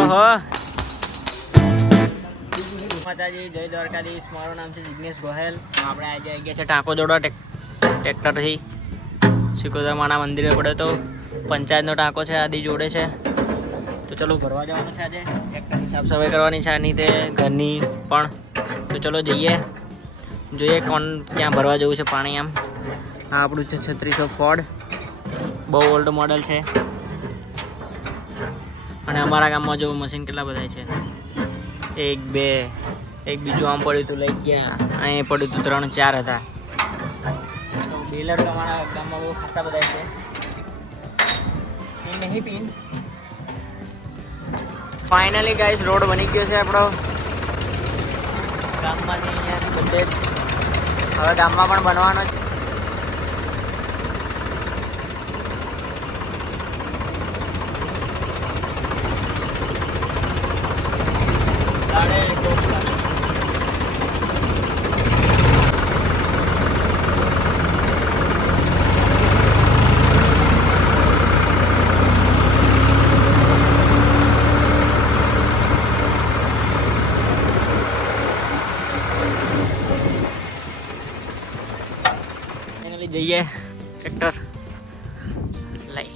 ઓહો માતાજી, જય દ્વારકાધીશ. મારું નામ છે જિગ્નેશ ગોહેલ. આપણે આજે આવી ગયા છે ટાંકો જોડવા ટ્રેક્ટરથી. સિકોદર માના મંદિરે પડે તો પંચાયતનો ટાંકો છે, આદિ જોડે છે. તો ચલો ભરવા જવાનું છે આજે. ટ્રેક્ટરની સાફ સફાઈ કરવાની છે આની તે ઘરની પણ. તો ચલો જઈએ, જોઈએ કોણ ક્યાં ભરવા જવું છે પાણી. આમ આ આપણું છે 3600 ફોર્ડ, બહુ ઓલ્ડ મોડલ છે. અને અમારા ગામમાં જો મશીન કેટલા બધા છે, 1 2 એક બીજું આમ પડ્યું હતું લઈ ગયા, અહીં પડ્યું હતું 3 4 હતા. તો બેલર તો અમારા ગામમાં બહુ ખાસા બધા છે. એ નહીં પીન ફાઇનલી ગાઈસ રોડ બની ગયો છે આપણો ગામમાંથી અહીંયાથી બધે. હવે ગામમાં પણ બનવાનો છે. જઈએ ટ્રેક્ટર લઈ.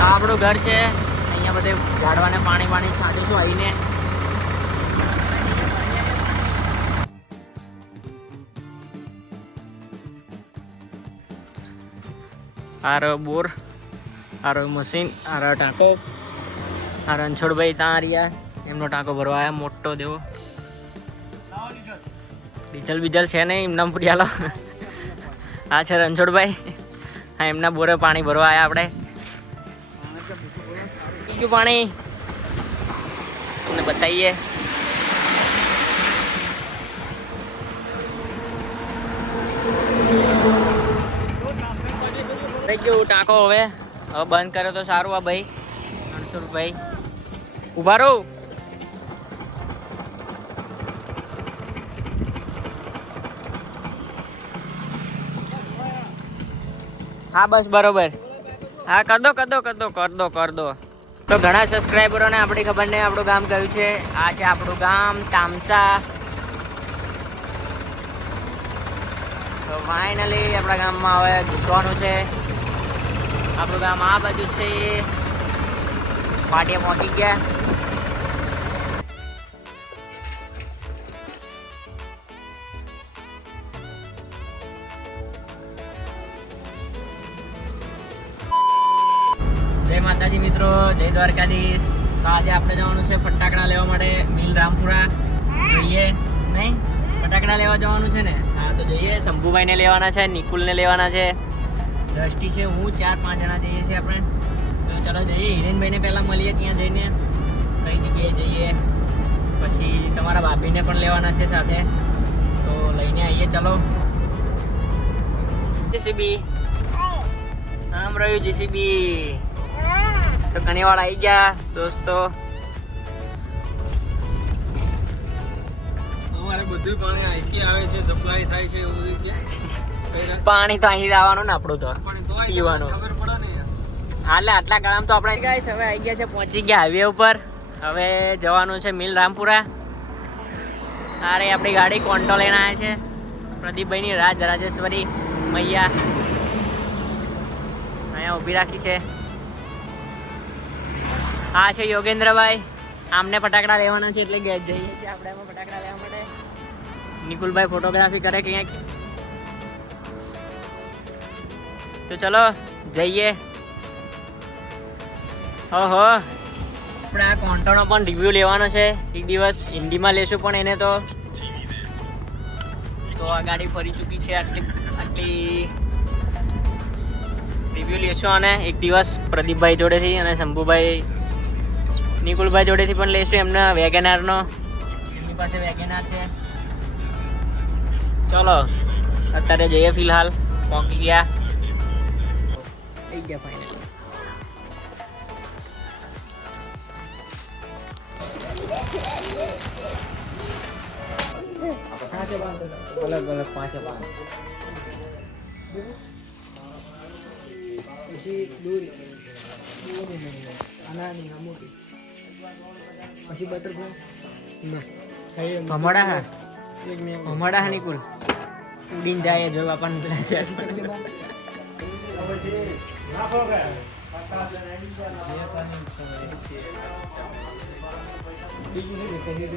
આપણું ઘર છે અહીંયા, બધે ઝાડવાને પાણી છાંટીશું આવીને. આ બોર, આ મશીન, આ ટાંકો. આ રણછોડભાઈ ત્યાં રહ્યા, એમનો ટાંકો ભરવા આવ્યા મોટો દેવો. ડીઝલ બીજલ છે નહીં, એમના પૂરી. આ છે રણછોડભાઈ, હા એમના બોરે પાણી ભરવા આવ્યા આપણે. બીજું પાણી તમને બતાવીએ. ગયું ટાંકો. હવે બંધ કર્યો તો સારું. આ ભાઈ રણછોડભાઈ ઉભા રહો. હા બસ બરોબર. હા કર દો. તો ઘણા સબસ્ક્રાઈબરોને આપણી ખબર નહીં આપણું ગામ કયું છે. આ છે આપણું ગામ તામસા. તો ફાઇનલી આપણા ગામમાં હવે ઘૂસવાનું છે. આપણું ગામ આ બાજુ છે. પાટિયા પહોંચી ગયા. જય માતાજી મિત્રો, જય દ્વારકાધીશ. તો આજે આપણે જવાનું છે ફટાકડા લેવા માટે મિલ રામપુરા. જોઈએ નહીં, ફટાકડા લેવા જવાનું છે ને. હા તો જઈએ. શંભુભાઈને લેવાના છે, નિકુલને લેવાના છે, દ્રષ્ટિ છે, હું 4-5 જણા જઈએ છીએ આપણે. તો ચાલો જઈએ. હિરેનભાઈને પહેલાં મળીએ ત્યાં જઈને, કઈ જગ્યાએ જઈએ. પછી તમારા ભાભીને પણ લેવાના છે સાથે, તો લઈને આવીએ. ચાલો. જીસીબી આમ રહ્યું. જીસીબી તો ઘણીવાર આવી ગયા દોસ્તો. બધું પાણી અહીંથી આવે છે, સપ્લાય થાય છે એવું બધું. પાણી તો અહીં આવવાનું ને આપણું તો પીવાનું. ખબર પડે ને. હાલે આટલા ગામ તો આપણે ગાઈસ હવે આવી ગયા છે, પહોંચી ગયા હાઈવે ઉપર. હવે જવાનું છે મિલ રામપુરા. અરે આપણી ગાડી કોન્ટો લઈને આવ્યા છે પ્રદીપભાઈની, રાજેશ્વરી મૈયા અહીંયા ઊભી રાખી છે. આ છે યોગેન્દ્રભાઈ, આમને ફટાકડા લેવાના છે એટલે જઈએ છીએ આપણે એમાં ફટાકડા લેવા માટે. નિકુલભાઈ ફોટોગ્રાફી કરે ક્યાંક. તો ચલો જઈએ. ઓહો આપણે આ કોન્ટોનો પણ રિવ્યૂ લેવાનો છે એક દિવસ. હિન્દીમાં લેશું પણ એને તો આ ગાડી ફરી ચૂકી છે. આટલી રિવ્યૂ લેશું અને એક દિવસ પ્રદીપભાઈ જોડેથી અને શંભુભાઈ નિકુલભાઈ જોડેથી પણ લઈશું એમના વેગેનારનો. એમની પાસે વેગેનાર છે. ચલો અત્યારે જઈએ. ફિલહાલ પહોંચી ગયા. થઈ ગયા ફાઇનલી. અલગ અલગ 5 5 પછી દોરી આનાની આ મોટી પછી બટરફ્લાય ના ભમડા હા એક મેં ભમડા હા નિકુલ ઉડીને જાય જોવા પણ પેલા છે ચકલી બોમ્બ બીજું નહીં દેખાય